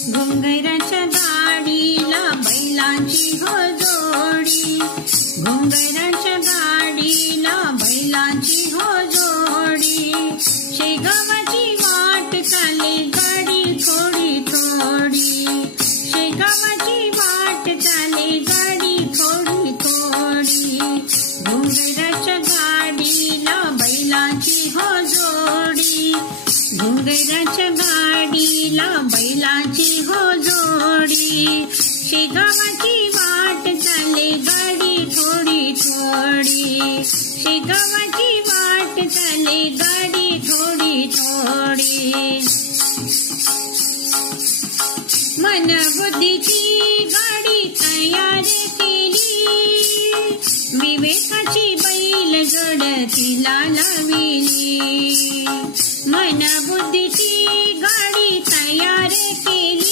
घुंगराच्या गाडीला बैलांची हो जोडी, घुंगराच्या गाडीला बैलांची हो जोडी. शेगावाची वाट चाले गाडी थोडी थोडी, शेगावाची वाट चाले गाडी थोडी थोडी. घुंगराच्या गाडीला बैलांची हो जोडी, घुंगराच्या गाडीला बैलांची हो जोडी. शेगावाची वाट चाले गाडी थोडी थोडी, शेगावाची वाट चाले गाडी थोडी थोडी. मनबुद्धीची गाडी तयार केली, विवेकाची बैलजोड तिला लाविली. मनबुद्धीची गाडी तयार